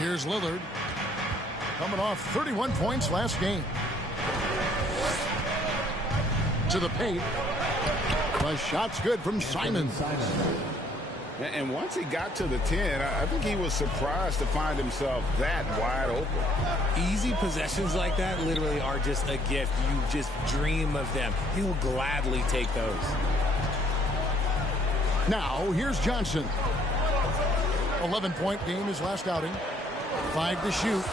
Here's Lillard. Coming off 31 points last game. To the paint. The shot's good from Simons. And once he got to the 10, I think he was surprised to find himself that wide open. Easy possessions like that literally are just a gift. You just dream of them. He'll gladly take those. Now, here's Johnson. 11-point game his last outing. 5 to shoot.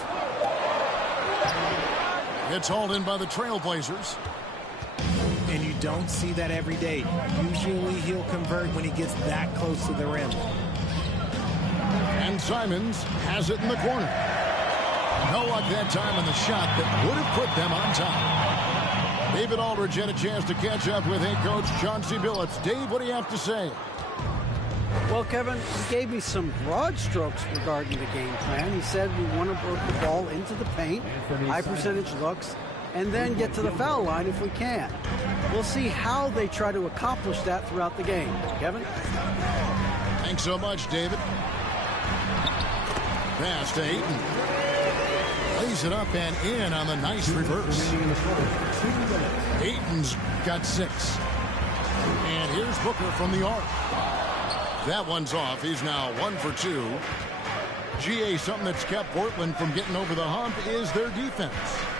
It's hauled in by the Trailblazers. And you don't see that every day. Usually he'll convert when he gets that close to the rim. And Simons has it in the corner. No luck that time on the shot that would have put them on top. David Aldridge had a chance to catch up with head coach Chauncey Billups. Dave, what do you have to say? Well, Kevin, he gave me some broad strokes regarding the game plan. He said we want to work the ball into the paint, high percentage looks, and then get to the foul line if we can. We'll see how they try to accomplish that throughout the game. Kevin? Thanks so much, David. Pass to Ayton. Lays it up and in on the nice reverse. Ayton's got 6. And here's Booker from the arc. That one's off. He's now 1 for 2. GA, something that's kept Portland from getting over the hump is their defense.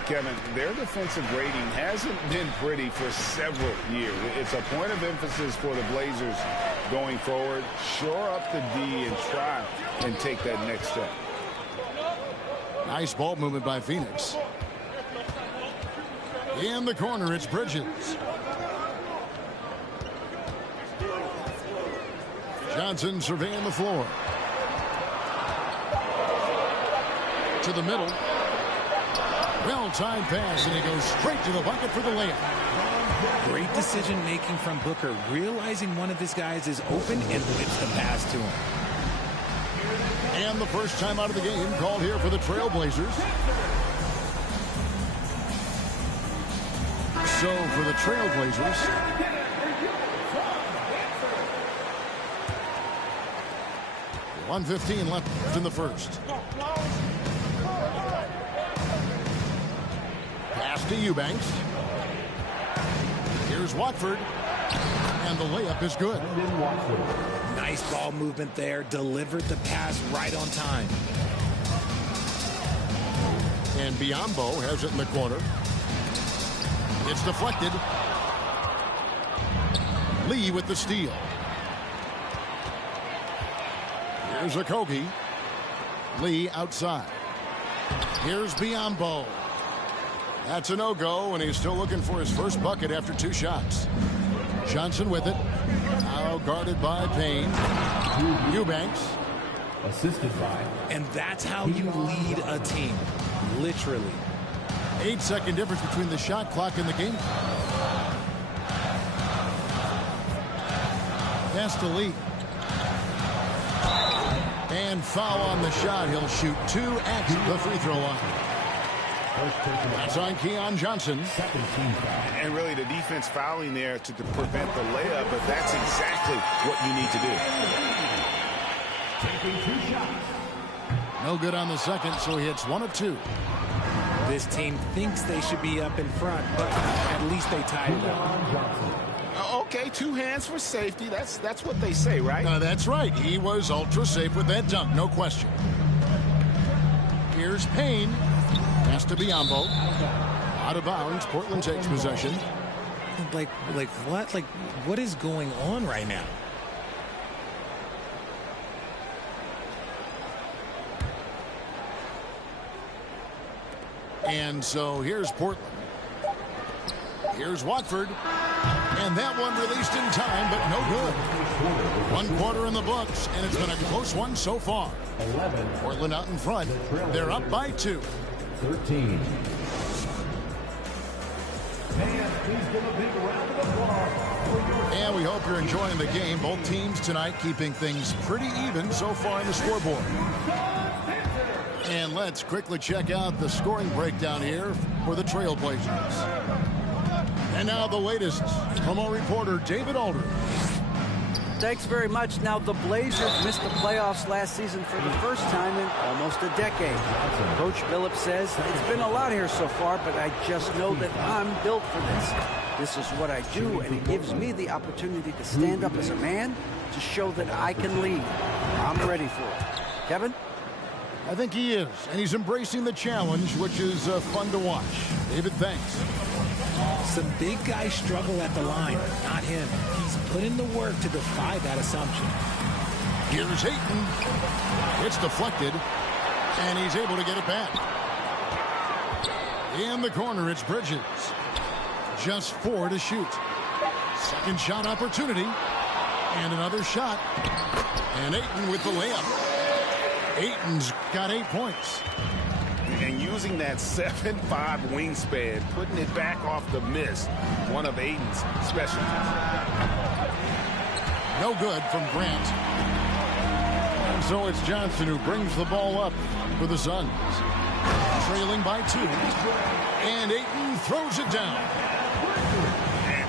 Kevin, their defensive rating hasn't been pretty for several years. It's a point of emphasis for the Blazers going forward. Shore up the D and try and take that next step. Nice ball movement by Phoenix. In the corner, it's Bridges. Johnson surveying the floor. To the middle. Well-timed pass, and he goes straight to the bucket for the layup. Great decision-making from Booker, realizing one of his guys is open and whips the pass to him. And the first time out of the game called here for the Trailblazers. So for the Trailblazers, .115 left in the first. Pass to Eubanks. Here's Watford. And the layup is good. Nice ball movement there. Delivered the pass right on time. And Biyombo has it in the corner. It's deflected. Lee with the steal. Here's Okogie. Lee outside. Here's Biyombo. That's a no-go, and he's still looking for his first bucket after 2 shots. Johnson with it. Now guarded by Payne. Eubanks. Assisted by. And that's how you lead a team. Literally. 8-second difference between the shot clock and the game. Pass to Lee. And foul on the shot. He'll shoot 2 at the free throw line. That's on Keon Johnson. And really the defense fouling there to prevent the layup, but that's exactly what you need to do. Taking 2 shots. No good on the second, so he hits 1 of 2. This team thinks they should be up in front, but at least they tied it up. Okay, 2 hands for safety. That's what they say, right? That's right. He was ultra safe with that dunk, no question. Here's Payne. Pass to Biyombo. Out of bounds. Portland takes possession. Like what? Like, what is going on right now? And so here's Portland. Here's Watford. And that one released in time, but no good. 1 quarter in the books, and it's been a close one so far. 11. Portland out in front. They're up by 2. 13. And please give a big round of applause. And we hope you're enjoying the game. Both teams tonight keeping things pretty even so far in the scoreboard. And let's quickly check out the scoring breakdown here for the Trailblazers. And now the latest from our reporter, David Aldridge. Thanks very much. Now, the Blazers missed the playoffs last season for the first time in almost a decade. Coach Billups says, it's been a lot here so far, but I just know that I'm built for this. This is what I do, and it gives me the opportunity to stand up as a man to show that I can lead. I'm ready for it. Kevin? I think he is, and he's embracing the challenge, which is fun to watch. David, thanks. Some big guys struggle at the line, not him. He's put in the work to defy that assumption. Here's Ayton. It's deflected, and he's able to get it back. In the corner, it's Bridges. Just 4 to shoot. Second shot opportunity, and another shot. And Ayton with the layup. Ayton's got 8 points. And using that 7'5" wingspan, putting it back off the miss, one of Ayton's specialties. No good from Grant. And so it's Johnson who brings the ball up for the Suns. Trailing by 2. And Ayton throws it down.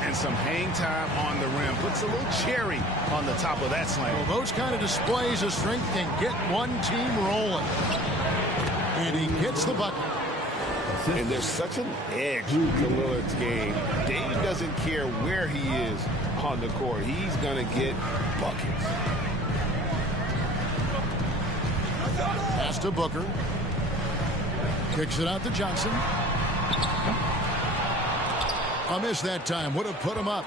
And some hang time on the rim. Puts a little cherry on the top of that slam. Well, those kind of displays of strength can get one team rolling. And he gets the bucket. And there's such an edge to Lillard's game. Dave doesn't care where he is on the court. He's going to get buckets. Pass to Booker. Kicks it out to Johnson. A miss that time. Would have put him up.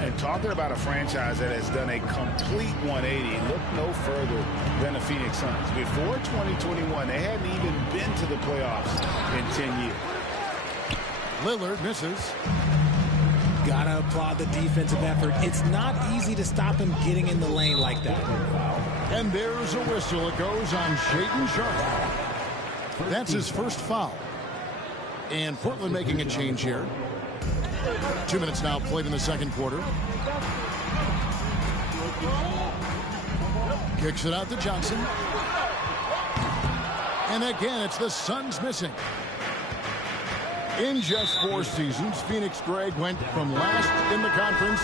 And talking about a franchise that has done a complete 180, look no further than the Phoenix Suns. Before 2021, they hadn't even been to the playoffs in 10 years. Lillard misses. Gotta applaud the defensive effort. It's not easy to stop him getting in the lane like that. And there's a whistle. It goes on Shaedon Sharpe. That's his first foul. And Portland making a change here. 2 minutes now played in the second quarter. Kicks it out to Johnson. And again, it's the Suns missing. In just 4 seasons, Phoenix, Greg, went from last in the conference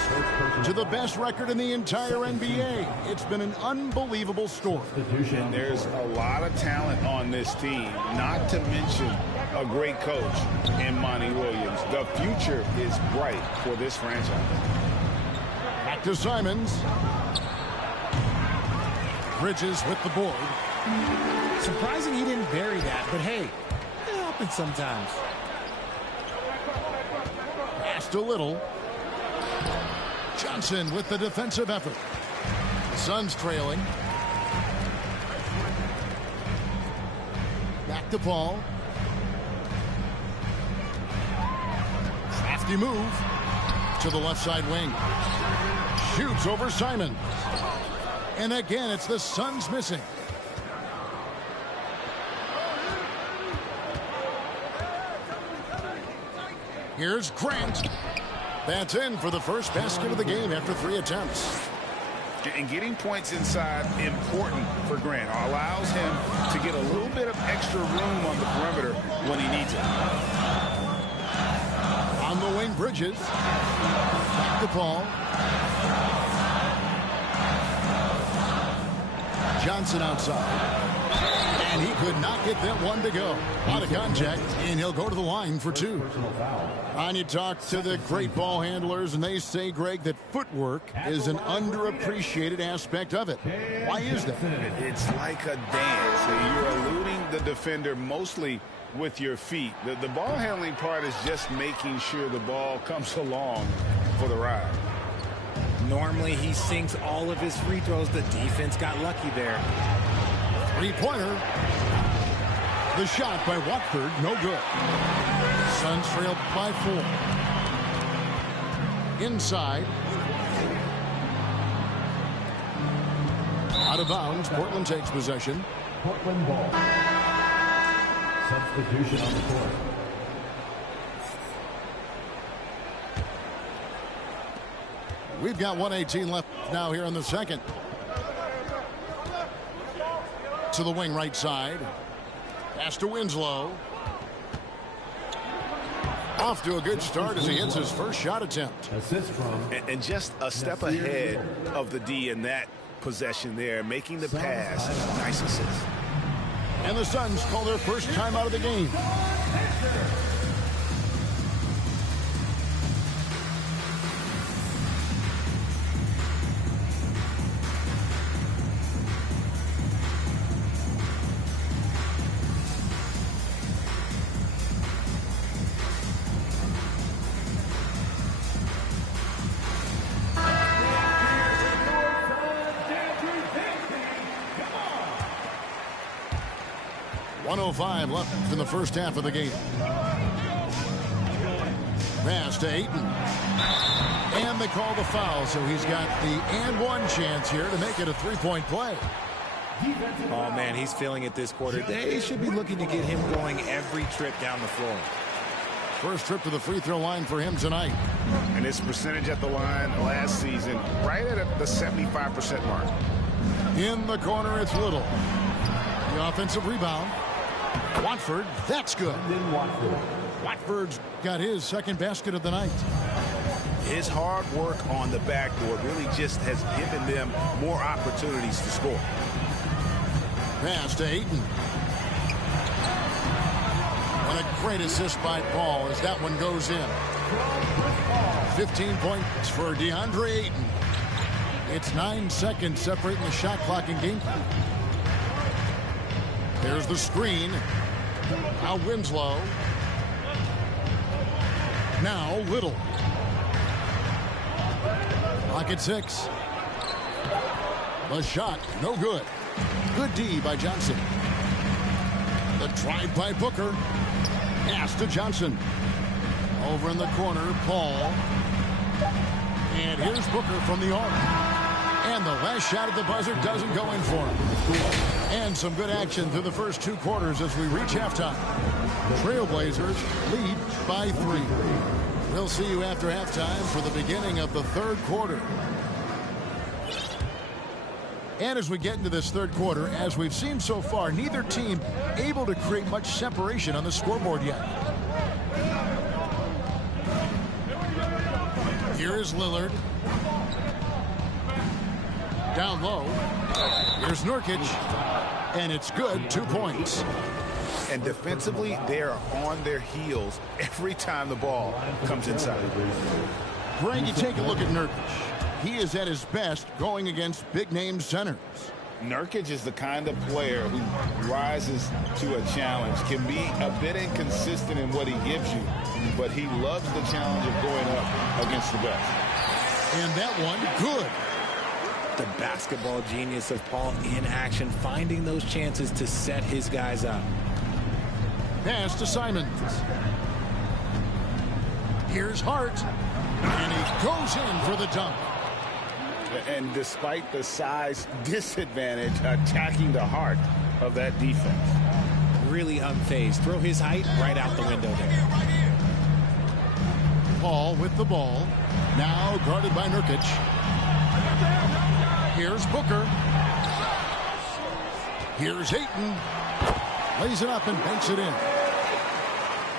to the best record in the entire NBA. It's been an unbelievable story. And there's a lot of talent on this team, not to mention a great coach in Monty Williams. The future is bright for this franchise. Back to Simons. Bridges with the board. Surprising he didn't bury that, but hey, it happens sometimes. Pass to Little. Johnson with the defensive effort. The Suns trailing. Back to Paul. Crafty move to the left side wing. Shoots over Simon. And again, it's the Suns missing. Here's Grant. That's in for the first basket of the game after 3 attempts. And getting points inside important for Grant. Allows him to get a little bit of extra room on the perimeter when he needs it. On the wing, Bridges. Back to Paul. Johnson outside. And he could not get that one to go. Out of contact, and he'll go to the line for 2. And you talk to the great ball handlers, and they say, Greg, that footwork is an underappreciated aspect of it. Why is that? It's like a dance. You're eluding the defender mostly with your feet. The ball handling part is just making sure the ball comes along for the ride. Normally, he sinks all of his free throws. The defense got lucky there. 3-pointer. The shot by Watford, no good. Suns trailed by 4. Inside. Out of bounds. Portland takes possession. Portland ball. Substitution on the court. We've got 1:18 left now here in the second. To the wing right side. Pass to Winslow. Off to a good start as he hits his first shot attempt. Assist from And just a step ahead of the D in that possession there, making the pass. Nice assist. And the Suns call their first time out of the game. .105 left in the first half of the game. Pass to Ayton. And they call the foul, so he's got the and one chance here to make it a three-point play. Oh, man, he's feeling it this quarter. They should be looking to get him going every trip down the floor. First trip to the free throw line for him tonight. And his percentage at the line last season, right at the 75% mark. In the corner, it's Little. The offensive rebound. Watford, that's good. Watford's got his second basket of the night. His hard work on the backboard really just has given them more opportunities to score. Pass to Ayton. And a great assist by Paul as that one goes in. 15 points for DeAndre Ayton. It's 9 seconds separating the shot clock and game time. There's the screen. Now Winslow. Now Little. Clock at 6. The shot, no good. Good D by Johnson. The drive by Booker. Pass to Johnson. Over in the corner, Paul. And here's Booker from the arc. And the last shot at the buzzer doesn't go in for him. And some good action through the first 2 quarters as we reach halftime. Trailblazers lead by 3. We'll see you after halftime for the beginning of the third quarter. And as we get into this third quarter, as we've seen so far, neither team able to create much separation on the scoreboard yet. Here is Lillard. Down low. Here's Nurkic. And it's good. 2 points. And defensively, they're on their heels every time the ball comes inside. Greg, you take a look at Nurkic. He is at his best going against big-name centers. Nurkic is the kind of player who rises to a challenge, can be a bit inconsistent in what he gives you, but he loves the challenge of going up against the best. And that one, good. The basketball genius of Paul in action, finding those chances to set his guys up. Pass to Simons. Here's Hart. And he goes in for the dunk. And despite the size disadvantage, attacking the heart of that defense. Really unfazed. Throw his height right out the window there. Paul with the ball. Now guarded by Nurkic. Here's Booker. Here's Ayton. Lays it up and banks it in.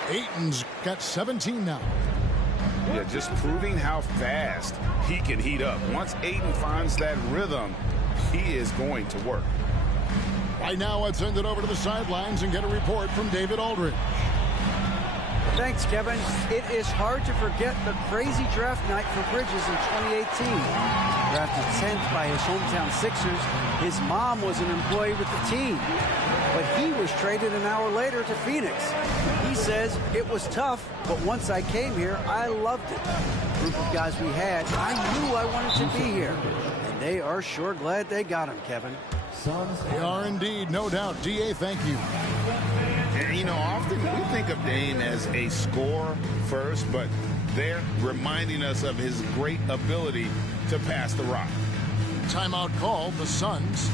Ayton's got 17 now. Yeah, just proving how fast he can heat up. Once Ayton finds that rhythm, he is going to work. Right now, I'd send it over to the sidelines and get a report from David Aldridge. Thanks, Kevin. It is hard to forget the crazy draft night for Bridges in 2018. Drafted 10th by his hometown Sixers, his mom was an employee with the team. But he was traded an hour later to Phoenix. He says, it was tough, but once I came here, I loved it. The group of guys we had, I knew I wanted to be here. And they are sure glad they got him, Kevin. They are indeed, no doubt. D.A., thank you. And, you know, often we think of Dame as a scorer first, but they're reminding us of his great ability to pass the rock. Timeout called, the Suns.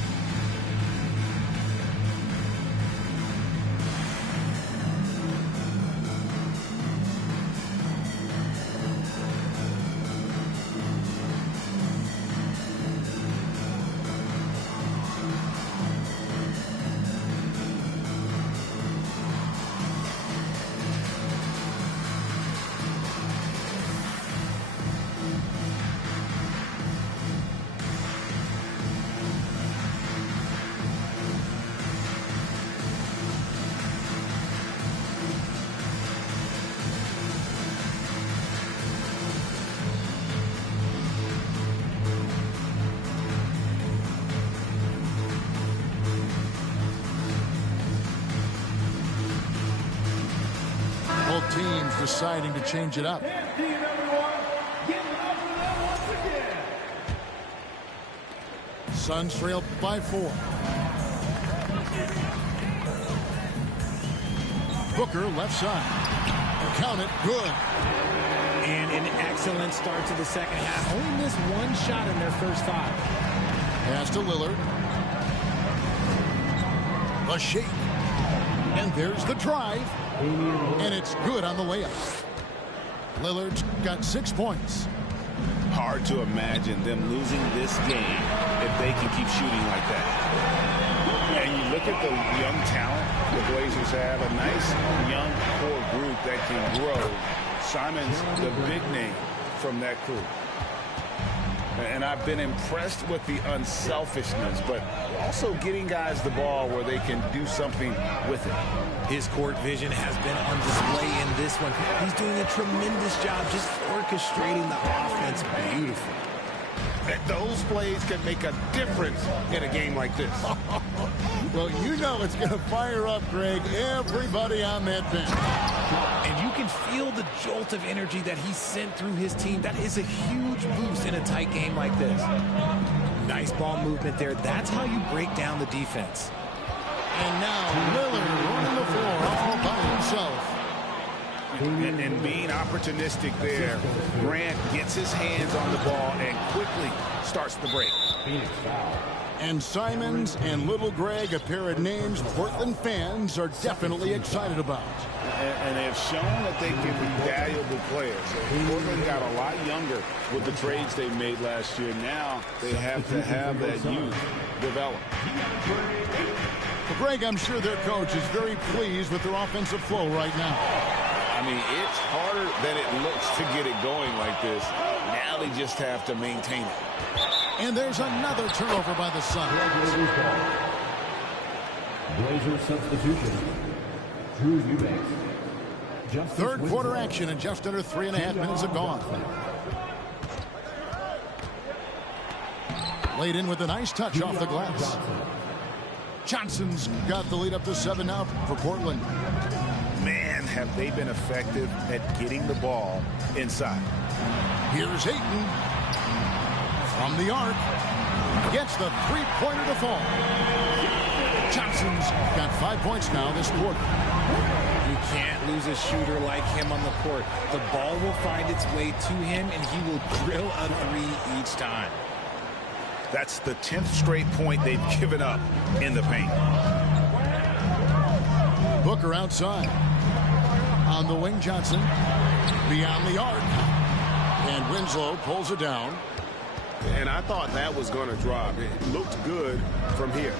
deciding to change it up. Suns trail by 4. Booker left side. Count it. Good. And an excellent start to the second half. Only missed one shot in their first 5. Pass to Lillard. A shake. And there's the drive. And it's good on the layup. Lillard's got 6 points. Hard to imagine them losing this game if they can keep shooting like that. And you look at the young talent the Blazers have, a nice young core group that can grow. Simon's the big name from that crew. And I've been impressed with the unselfishness, but also getting guys the ball where they can do something with it. His court vision has been on display in this one. He's doing a tremendous job just orchestrating the offense beautifully. Those plays can make a difference in a game like this. Well, you know it's going to fire up, Greg, everybody on that bench. And you can feel the jolt of energy that he sent through his team. That is a huge boost in a tight game like this. Nice ball movement there. That's how you break down the defense. And now Lillard running the floor all by himself. And being opportunistic there, Grant gets his hands on the ball and quickly starts the break. And Simons and Little Greg, a pair of names Portland fans are definitely excited about. And they have shown that they can be valuable players. Portland got a lot younger with the trades they made last year. Now they have to have that youth develop. Well, Greg, I'm sure their coach is very pleased with their offensive flow right now. I mean, it's harder than it looks to get it going like this. Now they just have to maintain it. And there's another turnover by the Suns. Blazers substitution. Drew Eubanks. Third quarter action and just under 3.5 minutes have gone. Laid in with a nice touch off the glass. Johnson's got the lead up to 7 now for Portland. Man, have they been effective at getting the ball inside. Here's Ayton. From the arc. Gets the three-pointer to fall. Johnson's got 5 points now this quarter. You can't lose a shooter like him on the court. The ball will find its way to him, and he will drill a 3 each time. That's the 10th straight point they've given up in the paint. Booker outside. On the wing, Johnson. Beyond the arc. And Winslow pulls it down. And I thought that was going to drop. It looked good from here.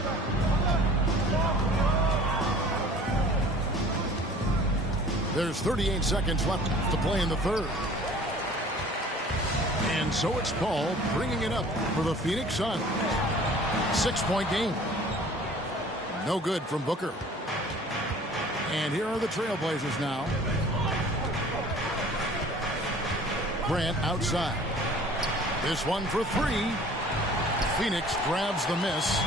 There's 38 seconds left to play in the third. And so it's Paul bringing it up for the Phoenix Suns. 6-point game. No good from Booker. And here are the Trailblazers now. Grant outside. This one for 3. Phoenix grabs the miss.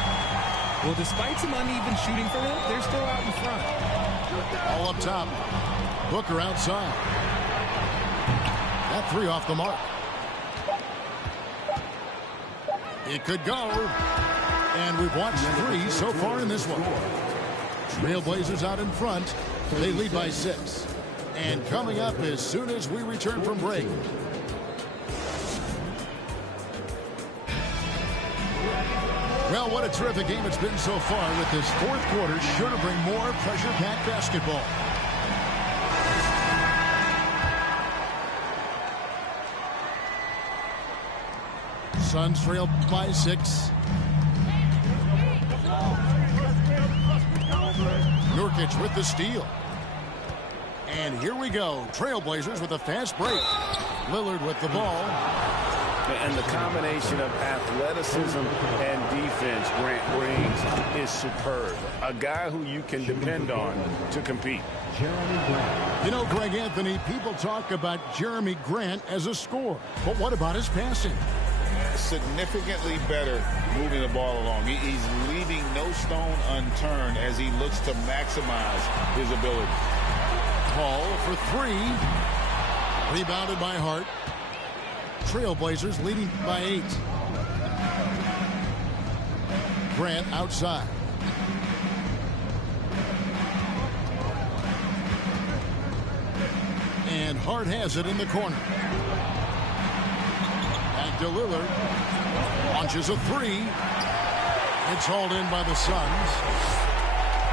Well, despite some uneven shooting for him, they're still out in front. All up top. Booker outside. That 3 off the mark. It could go. And we've watched 3 so far in this one. Trailblazers out in front. They lead by 6. And coming up as soon as we return from break. Well, what a terrific game it's been so far, with this fourth quarter sure to bring more pressure-packed basketball. Suns trail by 6. Nurkic with the steal. And here we go. Trailblazers with a fast break. Lillard with the ball. And the combination of athleticism and defense Grant brings is superb. A guy who you can depend on to compete. You know, Greg Anthony, people talk about Jeremy Grant as a scorer. But what about his passing? Significantly better moving the ball along. He's leaving no stone unturned as he looks to maximize his ability. Paul for three. Rebounded by Hart. Trailblazers leading by 8. Grant outside. And Hart has it in the corner. Back to Lillard. Launches a three. It's hauled in by the Suns.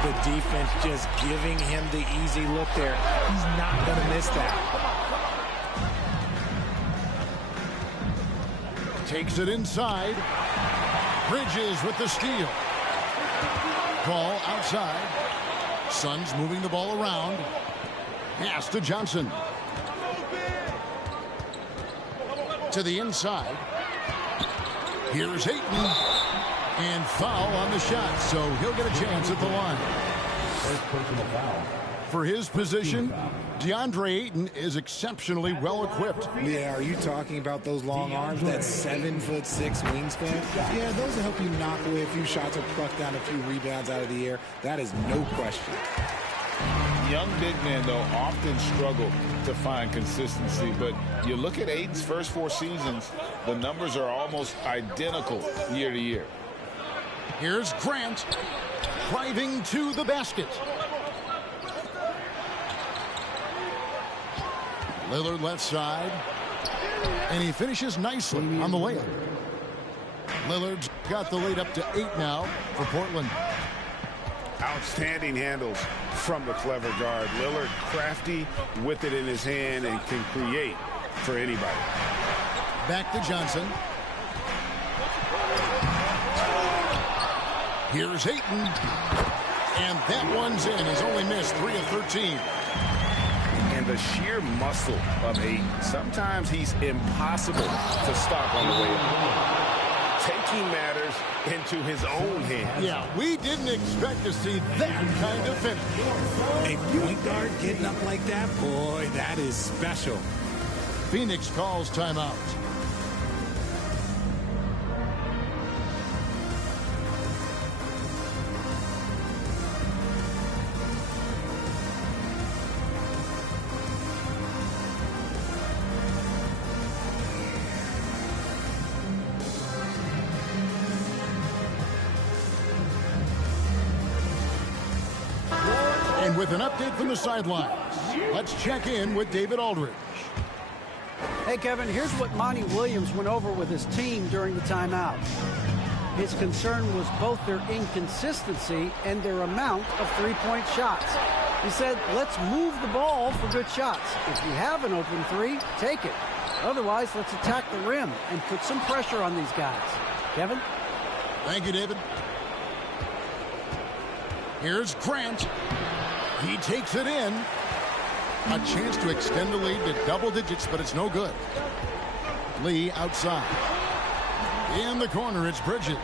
The defense just giving him the easy look there. He's not going to miss that. Takes it inside. Bridges with the steal. Ball outside. Suns moving the ball around. Pass to Johnson. To the inside. Here's Ayton. And foul on the shot, so he'll get a chance at the line. First personal foul. For his position, DeAndre Ayton is exceptionally well equipped. Yeah, are you talking about those long arms, that 7'6" wingspan? Yeah, those will help you knock away a few shots or pluck down a few rebounds out of the air. That is no question. Young big men, though, often struggle to find consistency. But you look at Ayton's first 4 seasons, the numbers are almost identical year to year. Here's Grant driving to the basket. Lillard left side. And he finishes nicely on the layup. Lillard's got the lead up to 8 now for Portland. Outstanding handles from the clever guard. Lillard crafty with it in his hand and can create for anybody. Back to Johnson. Here's Ayton. And that one's in. He's only missed 3 of 13. And the sheer muscle of Ayton. Sometimes he's impossible to stop on the way up. Taking matters into his own hands. Yeah, we didn't expect to see that kind of finish. A point guard getting up like that, boy, that is special. Phoenix calls timeout. And with an update from the sidelines, let's check in with David Aldridge. Hey, Kevin, here's what Monty Williams went over with his team during the timeout. His concern was both their inconsistency and their amount of three-point shots. He said, let's move the ball for good shots. If you have an open three, take it. Otherwise, let's attack the rim and put some pressure on these guys. Kevin? Thank you, David. Here's Grant. He takes it in. A chance to extend the lead to double digits, but it's no good. Lee outside. In the corner, it's Bridges.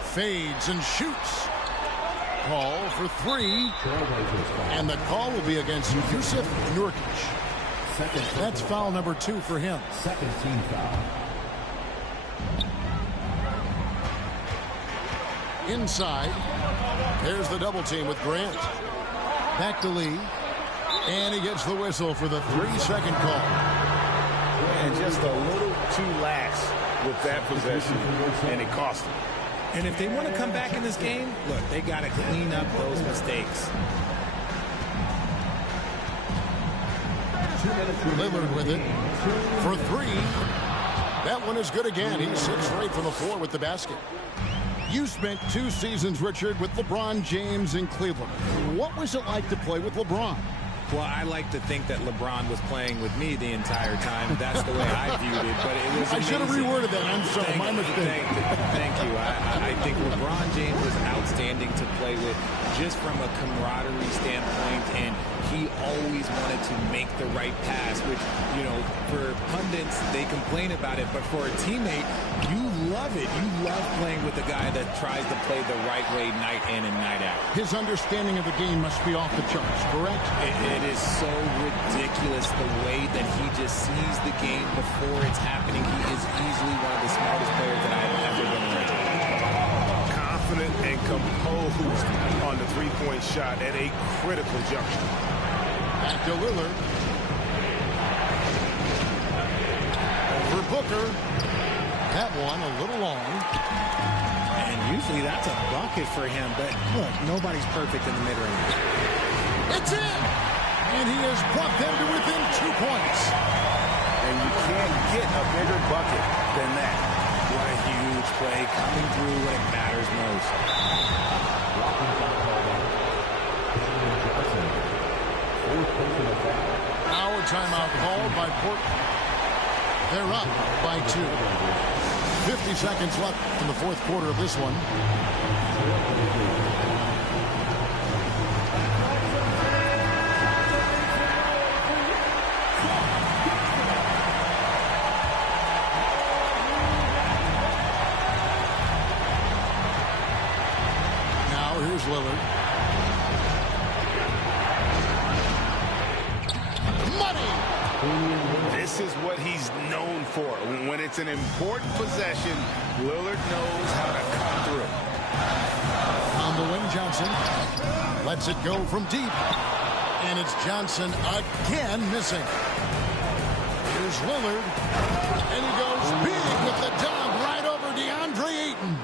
Fades and shoots. Call for three. And the call will be against Jusuf Nurkic. That's foul number 2 for him. Second team foul. Inside. There's the double team with Grant. Back to Lee. And he gets the whistle for the 3-second call. And just a little too lax with that possession, and it cost him. And if they want to come back in this game, look, they got to clean up those mistakes. Lillard with it for 3. That one is good again. He's 6 for 8 from the floor with the basket. You spent 2 seasons, Richard, with LeBron James in Cleveland. What was it like to play with LeBron? Well, I like to think that LeBron was playing with me the entire time. That's the way I viewed it, but it was I should have reworded that. I'm sorry, my mistake. Thank you. I think LeBron James was outstanding to play with just from a camaraderie standpoint, and he always wanted to make the right pass, which, you know, for pundits, they complain about it, but for a teammate, you love it. You love playing with a guy that tries to play the right way night in and night out. His understanding of the game must be off the charts, correct? It is so ridiculous the way that he just sees the game before it's happening. He is easily one of the smartest players that I have ever been around. Confident and composed on the three-point shot at a critical juncture. Back to Lillard. Over Booker. That one a little long. And usually that's a bucket for him, but look, nobody's perfect in the mid-range. It's in! And he has brought them to within 2 points. And you can't get a bigger bucket than that. What a huge play coming through when it matters most. Now a timeout called by Portland. They're up by 2. 50 seconds left in the fourth quarter of this one. Now here's Lillard. This is what he's known for. When it's an important possession, Lillard knows how to come through. On the wing, Johnson lets it go from deep. And it's Johnson again missing. Here's Lillard. And he goes big with the dunk right over DeAndre Ayton.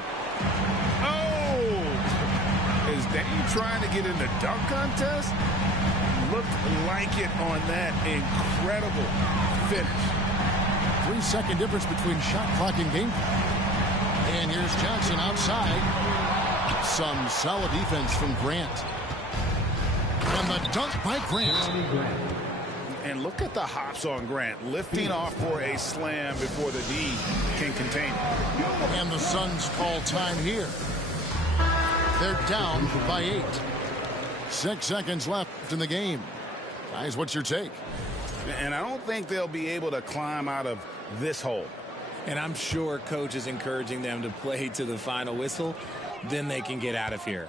Oh! Is Dame trying to get in the dunk contest? Looked like it on that incredible finish. 3-second difference between shot clock and game clock. And here's Johnson outside. Some solid defense from Grant. And the dunk by Grant. And look at the hops on Grant, lifting off for a slam before the D can contain it. And the Suns call time here. They're down by 8. 6 seconds left in the game. Guys, what's your take? And I don't think they'll be able to climb out of this hole. And I'm sure coach is encouraging them to play to the final whistle. Then they can get out of here.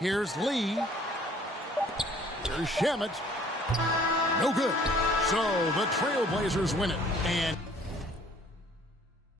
Here's Lee. Here's Shamet. No good. So the Trailblazers win it. And